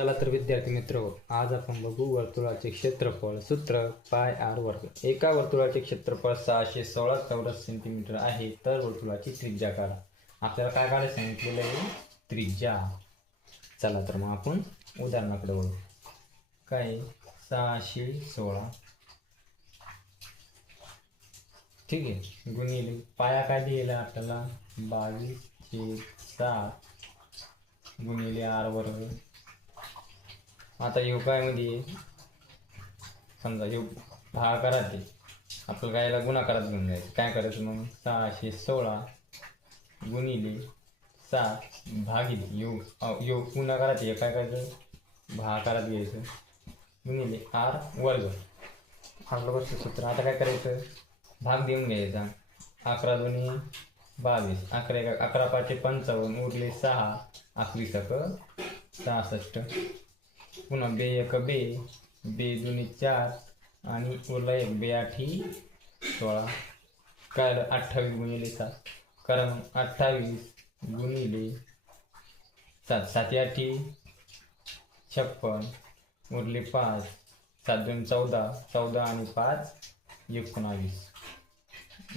चला तर विद्यार्थी मित्र हो, आज आपण बघू वर्तुळाचे क्षेत्रफळ. सूत्र पाय आर वर्ग. एका वर्तुळाचे क्षेत्रफळ 616 चौरस सेंटीमीटर आहे, तर वर्तुळाची त्रिज्या काढा. आपल्याला काय काढायला सांगितलेलं आहे? त्रिज्या. चला तर मग आपण उदाहरणाकडे वळू. काय 616, ठीक आहे, गुणिले पाया काय दिलेला आपल्याला 22/7 गुणिले आर वर्ग. आता ह्यो काय मध्ये समजा ह्यो भागाकारात आहे, आपल्याला कायला गुणाकारात घेऊन जायचं. काय करायचं मग 616 गुणिले 7 भागिले ह्यो गुणाकारात आहे, काय करायचं भागाकारात घ्यायचं गुणिले आर वर्ग. आपलं कसं सूत्र. आता काय करायचं, भाग देऊन घ्यायचा. 11 दुनी 22, 11 पाचे 55 उरले 6, 11 66, पुन्हा 2 1 2, 2 दुनी 4 आणि उरला 1, 2 8 16. काय 28 गुणिले 7 कारण 28 गुणिले 7, 7 8 56 उरले 5, 7 2 14, 14 आणि 5 19.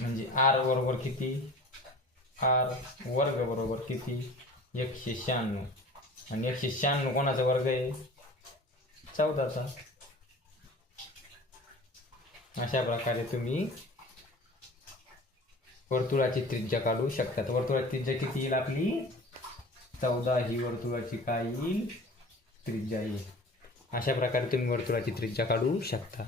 म्हणजे आर बरोबर किती? आर वर्ग बरोबर किती? 196. आणि 196 कोणाचा वर्ग आहे? 14चा. अशा प्रकारे तुम्ही वर्तुळाची त्रिज्या काढू शकता. वर्तुळाची त्रिज्या किती येईल आपली? 14 ही वर्तुळाची काय येईल? त्रिज्या येईल. अशा प्रकारे तुम्ही वर्तुळाची त्रिज्या काढू शकता.